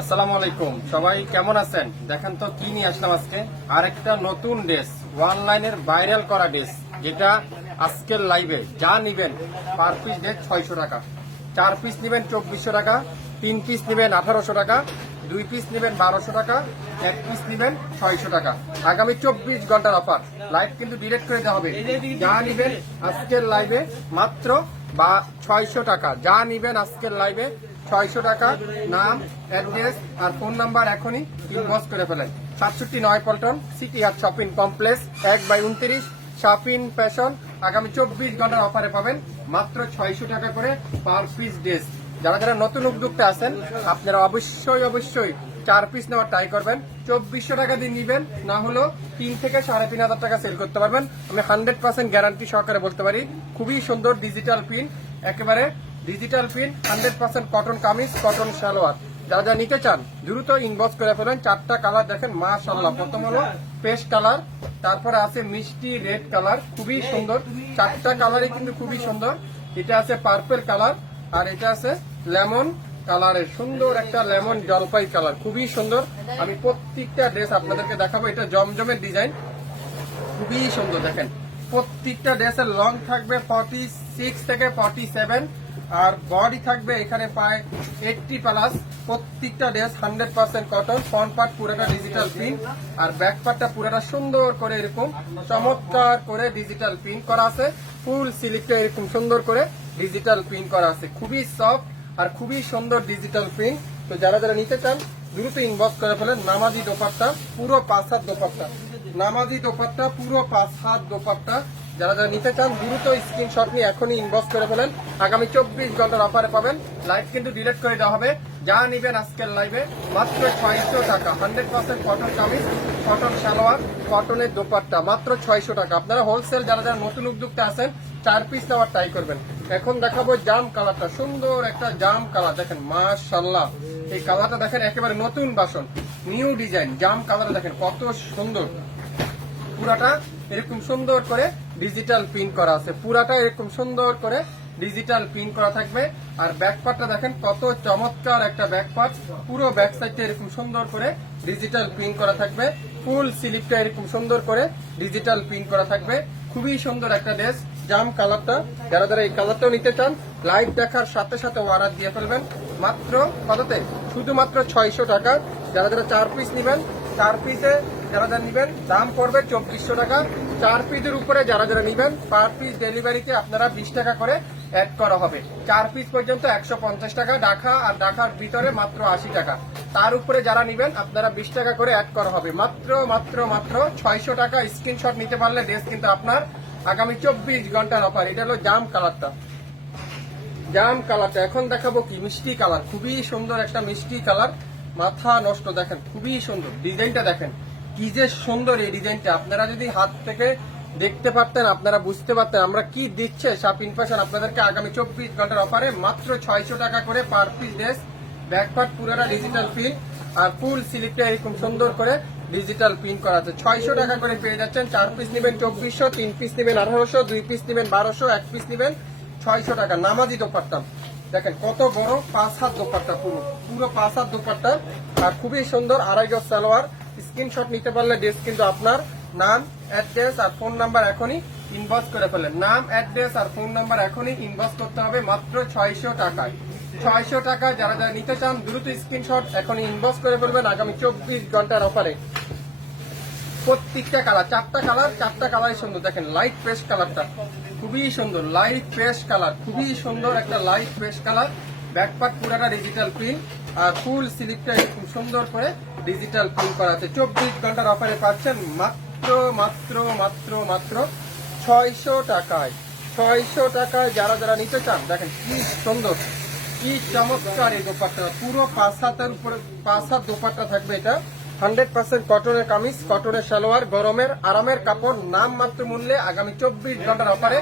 আসসালামু আলাইকুম সবাই কেমন আছেন? দেখেন তো কি নিয়ে আসলাম আজকে? আরেকটা নতুন ড্রেস অনলাইনের ভাইরাল করা ড্রেস যেটা আজকের লাইভে। যা নিবেন পার পিস ড্রেস ছয়শো টাকা। চার পিস নেবেন চব্বিশশো টাকা তিন পিস নেবেন আঠারোশো টাকা দুই পিস নেবেন বারোশো টাকা এক পিস নেবেন ছয়শো টাকা। আগামী চব্বিশ ঘণ্টার অফার। লাইভ কিন্তু ডিরেক্ট করে দেওয়া হবে। যা নিবেন আজকের লাইভে মাত্র বা ছয়শো টাকা। যা নিবেন আজকের লাইভে ছয়শো টাকা। নাম, অ্যাড্রেস আর ফোন নাম্বার এখনই ইনবক্স করে ফেলেন। সাতষট্টি নয় পল্টন, সিটি আর শপিং কমপ্লেক্স, এক বাই উনত্রিশ শপিং ফ্যাশন। আগামী চব্বিশ ঘণ্টার অফারে পাবেন মাত্র ছয়শো টাকা করে পার পিস ড্রেস। যারা যারা নতুন উদ্যোক্তা আছেন, আপনারা অবশ্যই অবশ্যই চার পিস নেওয়ার ট্রাই করবেন। চব্বিশশো টাকা দিয়ে নিবেন, না হলো তিন থেকে সাড়ে তিন হাজার টাকা সেল করতে পারবেন। আমি হান্ড্রেড পার্সেন্ট গ্যারান্টি সহকারে বলতে পারি, খুবই সুন্দর ডিজিটাল পিন একেবারে digital print hundred percent cotton kameez cotton salwar যারা যা নিতে চান, দ্রুত ইনবক্স করে ফেলেন। চারটা কালার দেখেন মা মাশাল্লাহ প্রথম হলো পেস্ট কালার তারপরে আছে মিষ্টি রেড কালার খুবই সুন্দর। চারটা কালারই কিন্তু খুবই সুন্দর। এটা আছে পার্পেল কালার আর এটা আছে লেমন কালারের সুন্দর একটা লেমন জলপাই কালার খুবই সুন্দর। আমি প্রত্যেকটা ড্রেস আপনাদেরকে দেখাবো, এটা জমজমের ডিজাইন খুবই সুন্দর, দেখেন। প্রত্যেকটা ড্রেসের লং থাকবে ফর্টি সিক্স থেকে ফর্টি সেভেন আর বডি থাকবে এখানে প্রায় এইটটি প্লাস প্রত্যেকটা dress hundred percent cotton front part পুরোটা ডিজিটাল প্রিন্ট আর ব্যাক পার্টটা পুরোটা সুন্দর করে এরকম চমৎকার করে ডিজিটাল প্রিন্ট করা আছে। ফুল সিলিকটা এরকম সুন্দর করে ডিজিটাল প্রিন্ট করা আছে। খুবই সফট আর খুবই সুন্দর ডিজিটাল প্রিন্ট তো যারা যারা নিতে চান, দ্রুত ইনবক্স করে ফেলেন। নামাজি দোপাট্টা, পুরো পাঁচ হাত দোপাট্টা। নামাজি দোপাট্টা, পুরো পাঁচ হাত দোপাট্টা। যারা যারা নিতে চান, দ্রুত স্ক্রিনশট নিয়ে এখনই ইনবক্স করে ফেলেন। আগামী চব্বিশ ঘণ্টার অফারে পাবেন। লাইভ কিন্তু ডিলেট করে দেওয়া হবে। যা নিবেন আজকের লাইভে মাত্র ছয়শো টাকা। Hundred percent cotton kameez cotton salwar কটনের দোপাট্টা, মাত্র ছয়শো টাকা। আপনারা হোলসেল যারা যারা নতুন উদ্যোক্তা আছেন, চার পিস নেওয়ার ট্রাই করবেন। এখন দেখাবো জাম কালারটা সুন্দর একটা জাম কালার দেখেন মাশাল্লাহ এই কালারটা দেখেন, একেবারে নতুন বাসন। নিউ ডিজাইন জাম কালার দেখেন, কত সুন্দর। পুরাটা এরকম সুন্দর করে ডিজিটাল প্রিন্ট করা আছে। পুরাটা এরকম সুন্দর করে ডিজিটাল প্রিন্ট করা থাকবে। আর ব্যাক পার্টটা দেখেন, কত চমৎকার একটা ব্যাক পার্ট পুরো ব্যাক সাইডটা এরকম সুন্দর করে ডিজিটাল প্রিন্ট করা থাকবে। ফুল স্লিপটা এরকম সুন্দর করে ডিজিটাল প্রিন্ট করা থাকবে। খুবই সুন্দর একটা ড্রেস জাম কালারটা। যারা যারা এই কালারটাও নিতে চান লাইভ দেখার সাথে সাথে অর্ডার দিয়ে ফেলবেন। মাত্র কততে? শুধুমাত্র ছয়শো টাকা। যারা যারা চার পিস নেবেন চার পিসে যারা যারা নেবেন, দাম পড়বে চব্বিশশো টাকা। চার পিসের উপরে যারা যারা নেবেন পার পিস ডেলিভারিতে আপনারা বিশ টাকা করে অ্যাড করা হবে। চার পিস পর্যন্ত একশো পঞ্চাশ টাকা, ঢাকা আর ঢাকার ভিতরে মাত্র আশি টাকা। তার উপরে যারা নেবেন, আপনারা বিশ টাকা করে অ্যাড করা হবে। মাত্র মাত্র মাত্র ছয়শো টাকা স্ক্রিনশট নিতে পারলে ড্রেস কিন্তু আপনার আগামী চব্বিশ ঘণ্টার অফার এটা হলো জাম কালারটা। জাম কালারটা। এখন দেখাবো কি? মিষ্টি কালার। খুবই সুন্দর একটা মিষ্টি কালার। মাথা নষ্ট, দেখেন, খুবই সুন্দর। ডিজাইনটা দেখেন, কি যে সুন্দর এই ডিজাইনটা। আপনারা যদি হাত থেকে দেখতে পারতেন, আপনারা বুঝতে পারতেন আমরা কি দিচ্ছে শাপিং ফ্যাশন আপনাদেরকে আগামী চব্বিশ ঘণ্টার অফারে মাত্র ছয়শো টাকা করে per piece dress back part পুরোটা ডিজিটাল প্রিন্ট আর ফুল স্লিপটা এরকম সুন্দর করে ডিজিটাল প্রিন্ট করা আছে। ছয়শো টাকা করে পেয়ে যাচ্ছেন, চার পিস নেবেন চব্বিশশো, তিন পিস নেবেন আঠারোশো, দুই পিস নেবেন বারোশো, এক পিস নেবেন ছয়শো টাকা। নামাজি দোপাট্টা। দেখেন, কত বড় পাঁচ হাত দোপাট্টা, পুরো পুরো পাঁচ হাত দোপাট্টা। আর খুবই সুন্দর আড়াই গজ সালোয়ার। স্ক্রিনশট নিতে পারলে ড্রেস কিন্তু আপনার নাম অ্যাড্রেস আর ফোন নাম্বার এখনই ইনবক্স করে ফেলেন নাম অ্যাড্রেস আর ফোন নাম্বার এখনই ইনবক্স করতে হবে মাত্র ছয়শো টাকায়। ছয়শো টাকা যারা যারা নিতে চান, দ্রুত স্ক্রিনশট এখনই ইনবক্স করে ফেলবেন আগামী চব্বিশ ঘণ্টার অফারে প্রত্যেকটা কালার চারটা কালার চারটা কালারই সুন্দর। দেখেন লাইট পেস্ট কালারটা খুবই সুন্দর লাইট পেস্ট কালার খুবই সুন্দর একটা light paste colour back part পুরাটা ডিজিটাল প্রিন্ট আর ফুল স্লিপটা খুব সুন্দর করে ডিজিটাল প্রিন্ট করা আছে। চব্বিশ ঘণ্টার অফারে পাচ্ছেন মাত্র মাত্র মাত্র মাত্র ছয়শো টাকায়। ছয়শো টাকায় যারা যারা নিতে চান, দেখেন কি সুন্দর, কি চমৎকার এই দোপাট্টা। পুরো পাঁচ হাতের উপরে, পাঁচ হাত দোপাট্টা থাকবে এটা। হান্ড্রেড পার্সেন্ট কটনের কামিজ, কটনের সালোয়ার, গরমের আরামের কাপড়, নাম মাত্র মূল্যে আগামী চব্বিশ ঘণ্টার অফারে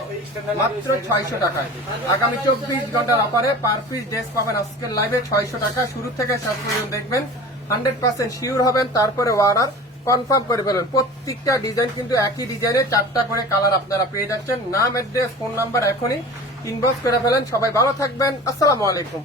মাত্র ছয়শো টাকায়। আগামী চব্বিশ ঘণ্টার অফারে পার পিস ড্রেস পাবেন আজকের লাইভে ছয়শো টাকা। শুরু থেকে শেষ পর্যন্ত দেখবেন, হান্ড্রেড পার্সেন্ট শিওর হবেন, তারপরে অর্ডার কনফার্ম করে ফেলবেন। প্রত্যেকটা ডিজাইন কিন্তু একই ডিজাইনে চারটা করে কালার আপনারা পেয়ে যাচ্ছেন। নাম অ্যাড্রেস ফোন নাম্বার এখনই ইনবক্স করে ফেলেন। সবাই ভালো থাকবেন। আসসালামু আলাইকুম।